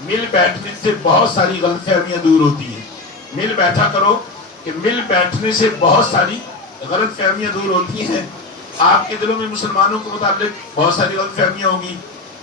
مل بیٹھنے سے بہت ساری غلط فہمیاں دور ہوتی ہیں. مل بیٹھا کرو کہ مل بیٹھنے سے بہت ساری غلط فہمیاں دور ہوتی ہیں. آپ کے دلوں میں مسلمانوں کے متعلق بہت ساری غلط فہمیاں ہوں گی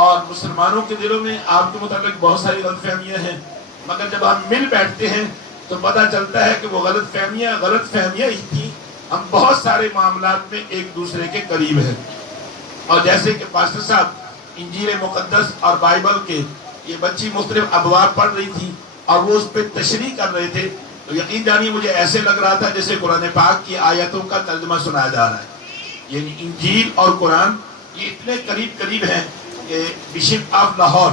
اور مسلمانوں کے دلوں میں آپ کے متعلق بہت ساری غلط فہمیاں ہیں. مگر جب ہم مل بیٹھتے ہیں تو پتہ چلتا ہے کہ وہ غلط فہمیاں ہی تھیں. ہم بہت سارے معاملات میں ایک دوسرے کے قریب ہیں. اور جیسے کہ پاسٹر صاحب انجیل مقدس اور بائبل کے یہ بچی مختلف ابواب پڑھ رہی تھی اور وہ اس پہ تشریح کر رہے تھے تو یقین جانیے مجھے ایسے لگ رہا تھا جیسے قرآن پاک کی آیتوں کا ترجمہ سنایا جا رہا ہے. یعنی انجیل اور قرآن یہ اتنے قریب ہیں کہ bishop of Lahore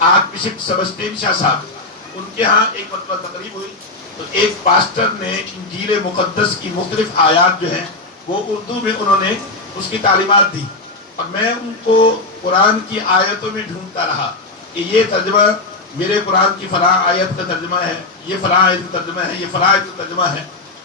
archbishop Sebastian Shah sahab ان کے ہاں ایک مرتبہ تقریب ہوئی تو ایک پاسٹر نے انجیل مقدس کی مختلف آیات جو ہیں وہ اردو میں انہوں نے اس کی تعلیمات دی اور میں ان کو قرآن کی آیتوں میں ڈھونڈتا رہا کہ یہ ترجمہ میرے قرآن کی فلاں آیت کا ترجمہ ہے, یہ فلاں آیت کا ترجمہ ہے, یہ فلاں آیت کا ترجمہ ہے.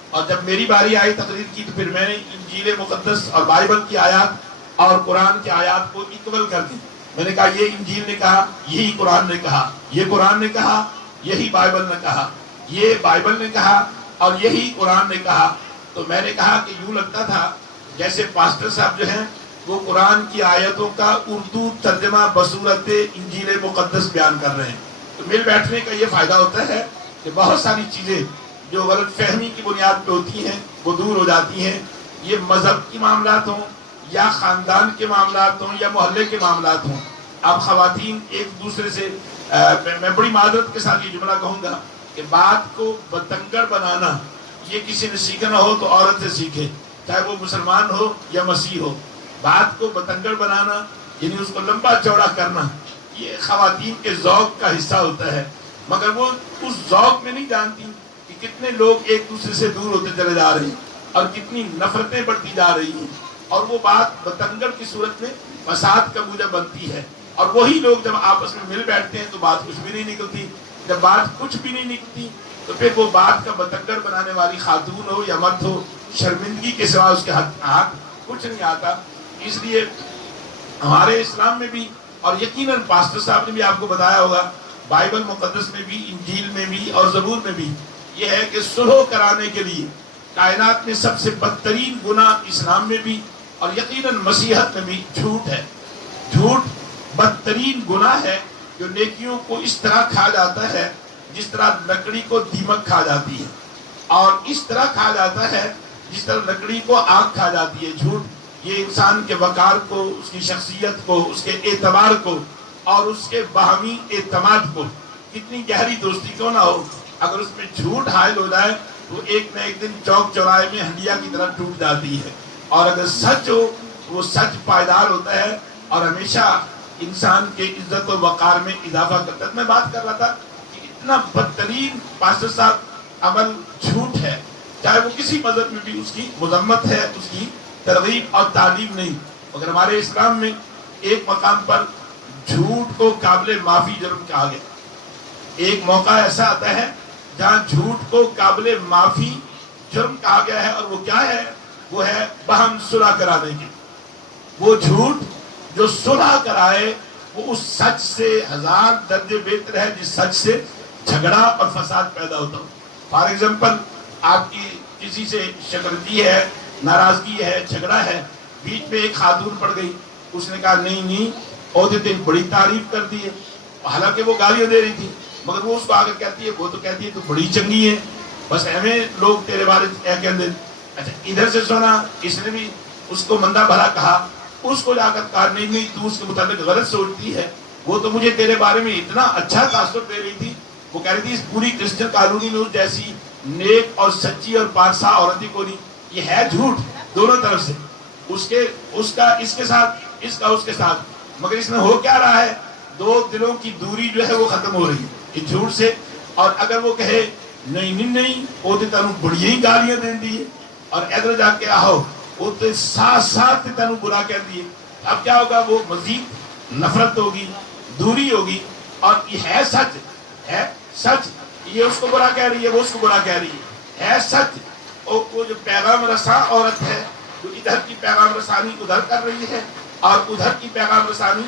اور جب میری باری آئی تقریر کی تو پھر میں نے انجیل مقدس اور بائبل کی آیات اور قرآن کی آیات کو اکول کر دی. میں نے کہا یہ انجیل نے کہا, یہی قرآن نے کہا, یہ قرآن نے کہا, یہی بائبل نے کہا, یہ بائبل نے کہا اور یہی قرآن نے کہا. تو میں نے کہا کہ یوں لگتا تھا جیسے پاسٹر صاحب جو ہیں وہ قرآن کی آیتوں کا اردو ترجمہ بصورت انجیل مقدس بیان کر رہے ہیں. تو مل بیٹھنے کا یہ فائدہ ہوتا ہے کہ بہت ساری چیزیں جو غلط فہمی کی بنیاد پہ ہوتی ہیں وہ دور ہو جاتی ہیں. یہ مذہب کی معاملات ہوں یا خاندان کے معاملات ہوں یا محلے کے معاملات ہوں. اب خواتین ایک دوسرے سے میں بڑی معذرت کے ساتھ یہ جملہ کہوں گا کہ بات کو بتنگڑ بنانا یہ کسی نے سیکھنا ہو تو عورت سے سیکھے, چاہے وہ مسلمان ہو یا مسیح ہو. بات کو بتنگڑ بنانا یعنی اس کو لمبا چوڑا کرنا یہ خواتین کے ذوق کا حصہ ہوتا ہے. مگر وہ اس ذوق میں نہیں جانتی کہ کتنے لوگ ایک دوسرے سے دور ہوتے چلے جا رہے ہیں اور کتنی نفرتیں بڑھتی جا رہی ہیں اور وہ بات بتنگڑ کی صورت میں فساد کا موجب بنتی ہے. اور وہی لوگ جب آپس میں مل بیٹھتے ہیں تو بات کچھ بھی نہیں نکلتی. جب بات کچھ بھی نہیں نکلتی تو پھر وہ بات کا بتنگڑ بنانے والی خاتون ہو یا مرد ہو شرمندگی کے سوا اس کے ہاتھ کچھ نہیں آتا. اس لیے ہمارے اسلام میں بھی اور یقیناً پاسٹر صاحب نے بھی آپ کو بتایا ہوگا بائبل مقدس میں بھی انجیل میں بھی اور زبور میں بھی یہ ہے کہ صلح کرانے کے لیے کائنات میں سب سے بدترین گناہ اسلام میں بھی اور یقیناً مسیحت میں بھی جھوٹ ہے. جھوٹ بدترین گناہ ہے جو نیکیوں کو اس طرح کھا جاتا ہے جس طرح لکڑی کو دیمک کھا جاتی ہے اور اس طرح کھا جاتا ہے جس طرح لکڑی کو آگ کھا جاتی ہے. جھوٹ یہ انسان کے وقار کو, اس کی شخصیت کو, اس کے اعتبار کو اور اس کے باہمی اعتماد کو, کتنی گہری دوستی کیوں نہ ہو, اگر اس میں جھوٹ حائل ہو جائے تو ایک نہ ایک دن چوک چوراہے میں ہنڈیا کی طرح ٹوٹ جاتی ہے. اور اگر سچ ہو وہ سچ پائیدار ہوتا ہے اور ہمیشہ انسان کے عزت و وقار میں اضافہ کرتا ہے. میں بات کر رہا تھا کہ اتنا بدترین پاسٹر صاحب عمل جھوٹ ہے, چاہے وہ کسی مذہب میں بھی اس کی مذمت ہے, اس کی ترغیب اور تعلیم نہیں. مگر ہمارے اسلام میں ایک مقام پر جھوٹ کو قابل معافی جرم کہا گیا. ایک موقع ایسا آتا ہے جہاں جھوٹ کو قابل معافی جرم کہا گیا ہے اور وہ کیا ہے, وہ ہے باہم صلح کرانے کی. وہ جھوٹ جو صلح کرائے وہ اس سچ سے 1000 درجے بہتر ہے جس سچ سے جھگڑا اور فساد پیدا ہوتا ہو. فار ایگزامپل آپ کی کسی سے شکرتی ہے, ناراضگی ہے, جھگڑا ہے, بیچ میں ایک خاتون پڑ گئی, اس نے کہا نہیں عہدے تیری بڑی تعریف کر دی ہے, حالانکہ وہ گالیاں دے رہی تھی مگر وہ اس کو آگر کہتی ہے, وہ تو کہتی ہے تو بڑی چنگی ہے, بس ہمیں لوگ تیرے بارے اے کہہ دیں. اچھا ادھر سے سنا اس نے بھی اس کو مندہ بھلا کہا, اس کو جا کر کہا نہیں تو اس کے متعلق غلط سوچتی ہے, وہ تو مجھے تیرے بارے میں اتنا اچھا تاثر دے رہی تھی, وہ کہہ رہی تھی اس پوری کرسچن کالونی میں اس جیسی نیک اور سچی اور پارسا عورت ہی کو نہیں. یہ ہے جھوٹ دونوں طرف سے, اس کا اس کے ساتھ, اس کا اس کے ساتھ. مگر اس میں ہو کیا رہا ہے, دو دلوں کی دوری جو ہے وہ ختم ہو رہی ہے اس جھوٹ سے. اور اگر وہ کہے نہیں وہ تو تینوں بڑی ہی گالیاں دے دی ہے اور ادھر جا کے آہو وہ تو ساتھ تینوں برا کہہ دیے, اب کیا ہوگا, وہ مزید نفرت ہوگی, دوری ہوگی. اور یہ ہے سچ, یہ اس کو برا کہہ رہی ہے, وہ اس کو برا کہہ رہی ہے سچ. اور وہ جو پیغام رساں عورت ہے جو ادھر کی پیغام رسانی ادھر کر رہی ہے اور ادھر کی پیغام رسانی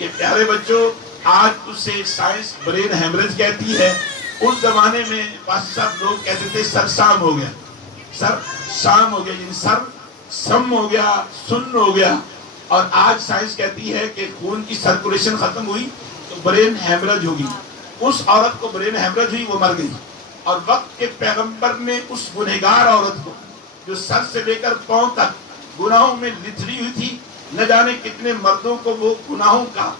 کہ پیارے بچوں آج اسے سائنس برین ہیمریج کہتی ہے، اس زمانے میں صاحب لوگ کہتے تھے سر سام ہو گیا، سر شام ہو گیا، یعنی سر سم ہو گیا، سن ہو گیا. اور آج سائنس کہتی ہے کہ خون کی سرکولیشن ختم ہوئی تو برین ہیمریج ہوگی. اس عورت کو برین ہیمریج ہوئی، وہ مر گئی. اور وقت کے پیغمبر نے اس گنہگار عورت کو جو سر سے لے کر پاؤں تک گناہوں میں لتھڑی ہوئی تھی، نہ جانے کتنے مردوں کو وہ گناہوں کا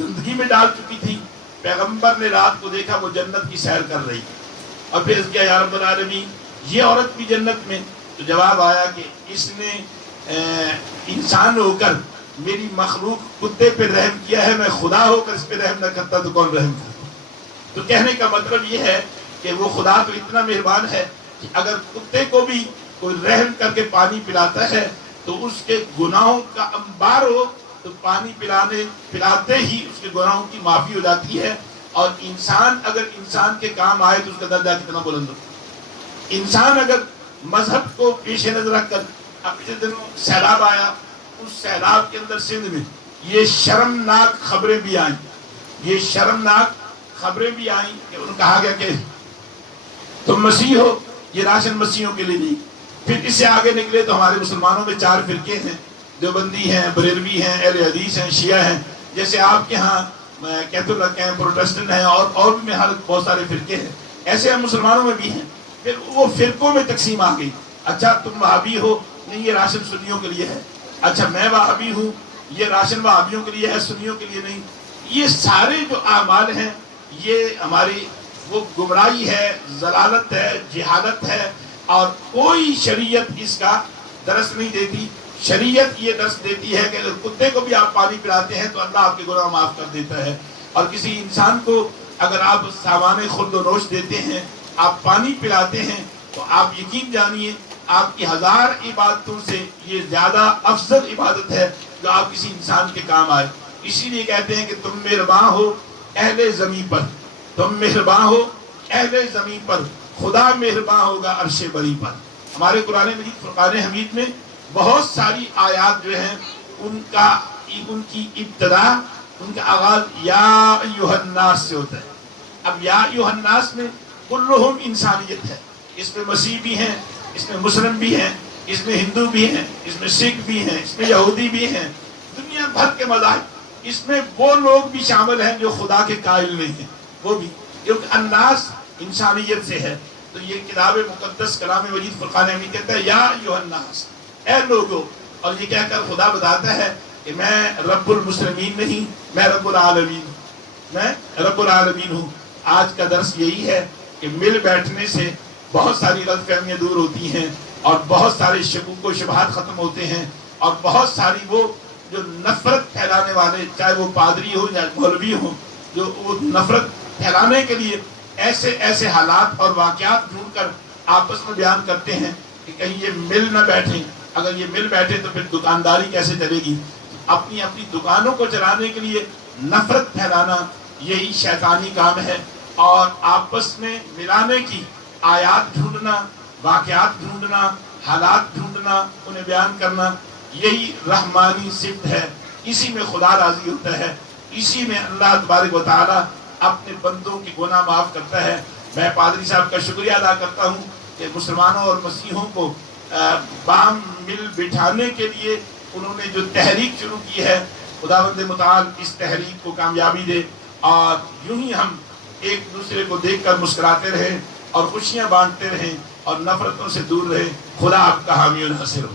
گندگی میں ڈال چکی تھی، پیغمبر نے رات کو دیکھا وہ جنت کی سیر کر رہی. اور پھر کیا یا رب العالمین یہ عورت بھی جنت میں؟ تو جواب آیا کہ اس نے انسان ہو کر میری مخلوق کتے پہ رحم کیا ہے، میں خدا ہو کر اس پہ رحم نہ کرتا تو کون رحم کرتا. تو کہنے کا مطلب یہ ہے کہ وہ خدا تو اتنا مہربان ہے کہ اگر کتے کو بھی کوئی رحم کر کے پانی پلاتا ہے تو اس کے گناہوں کا انبار ہو تو پانی پلاتے ہی اس کے گناہوں کی معافی ہو جاتی ہے. اور انسان اگر انسان کے کام آئے تو اس کا درجہ کتنا بلند ہو. انسان اگر مذہب کو پیش نظر رکھ کر اپنے دنوں سیلاب آیا، اس سیلاب کے اندر سندھ میں یہ شرمناک خبریں بھی آئیں، یہ شرمناک خبریں بھی آئیں کہ انہوں نے کہا گیا کہ تم مسیح ہو، یہ راشن مسیحوں کے لیے نہیں. پھر اس سے آگے نکلے تو ہمارے مسلمانوں میں 4 فرقے ہیں، دیوبندی ہیں، بریلوی ہیں، اہل حدیث ہیں، شیعہ ہیں. جیسے آپ کے ہاں کیتھولک ہیں، پروٹسٹنٹ ہیں، اور بھی بہت سارے فرقے ہیں. ایسے ہم مسلمانوں میں بھی ہیں. پھر وہ فرقوں میں تقسیم آ گئی. اچھا تم وہابی ہو، نہیں یہ راشن سنیوں کے لیے ہے. اچھا میں وہابی ہوں، یہ راشن وہابیوں کے لیے ہے، سنیوں کے لیے نہیں. یہ سارے جو اعمال ہیں یہ ہماری وہ گمراہی ہے، ضلالت ہے، جہالت ہے. اور کوئی شریعت اس کا درس نہیں دیتی. شریعت یہ درس دیتی ہے کہ اگر کتے کو بھی آپ پانی پلاتے ہیں تو اللہ آپ کے گناہ معاف کر دیتا ہے. اور کسی انسان کو اگر آپ سامان خلد و نوش دیتے ہیں، آپ پانی پلاتے ہیں، تو آپ یقین جانیے آپ کی 1000 عبادتوں سے یہ زیادہ افضل عبادت ہے جو آپ کسی انسان کے کام آئے. اسی لیے کہتے ہیں کہ تم مہربان ہو اہل زمین پر، تم مہربان ہو اہل زمین پر، خدا مہربان ہوگا عرش بری پر. ہمارے قرآن مجید فرقان حمید میں بہت ساری آیات جو ہیں ان کی ابتدا، ان کا آغاز یا ایھا الناس سے ہوتا ہے. اب یا ایھا الناس میں کلہم انسانیت ہے. اس میں مسیح بھی ہیں، اس میں مسلم بھی ہیں، اس میں ہندو بھی ہیں، اس میں سکھ بھی ہیں، اس میں یہودی بھی ہیں، دنیا بھر کے مذاہب. اس میں وہ لوگ بھی شامل ہیں جو خدا کے قائل نہیں ہیں، وہ بھی، کیونکہ الناس انسانیت سے ہے. تو یہ کتاب مقدس کلام مجید فرقان حمید کہتا ہے یا ایھا الناس، اے لوگو. اور یہ کہہ کر خدا بتاتا ہے کہ میں رب المسلمین نہیں، میں رب العالمین ہوں، میں رب العالمین ہوں. آج کا درس یہی ہے کہ مل بیٹھنے سے بہت ساری غلط فہمیاں دور ہوتی ہیں، اور بہت سارے شکوک و شبہات ختم ہوتے ہیں، اور بہت ساری وہ جو نفرت پھیلانے والے، چاہے وہ پادری ہو یا مولوی ہو، جو وہ نفرت پھیلانے کے لیے ایسے حالات اور واقعات ڈھونڈ کر آپس میں بیان کرتے ہیں کہ کہیں یہ مل نہ بیٹھیں. اگر یہ مل بیٹھے تو پھر دکانداری کیسے چلے گی؟ اپنی دکانوں کو چلانے کے لیے نفرت پھیلانا یہی شیطانی کام ہے. اور آپس میں ملانے کی آیات ڈھونڈنا، واقعات ڈھونڈنا، حالات ڈھونڈنا، انہیں بیان کرنا، یہی رحمانی صفت ہے. اسی میں خدا راضی ہوتا ہے، اسی میں اللہ تبارک و تعالی اپنے بندوں کی گناہ معاف کرتا ہے. میں پادری صاحب کا شکریہ ادا کرتا ہوں کہ مسلمانوں اور مسیحوں کو بام مل بٹھانے کے لیے انہوں نے جو تحریک شروع کی ہے، خداوند متعال اس تحریک کو کامیابی دے، اور یوں ہی ہم ایک دوسرے کو دیکھ کر مسکراتے رہیں اور خوشیاں بانٹتے رہیں اور نفرتوں سے دور رہیں. خدا آپ کا حامی و ناصر ہو.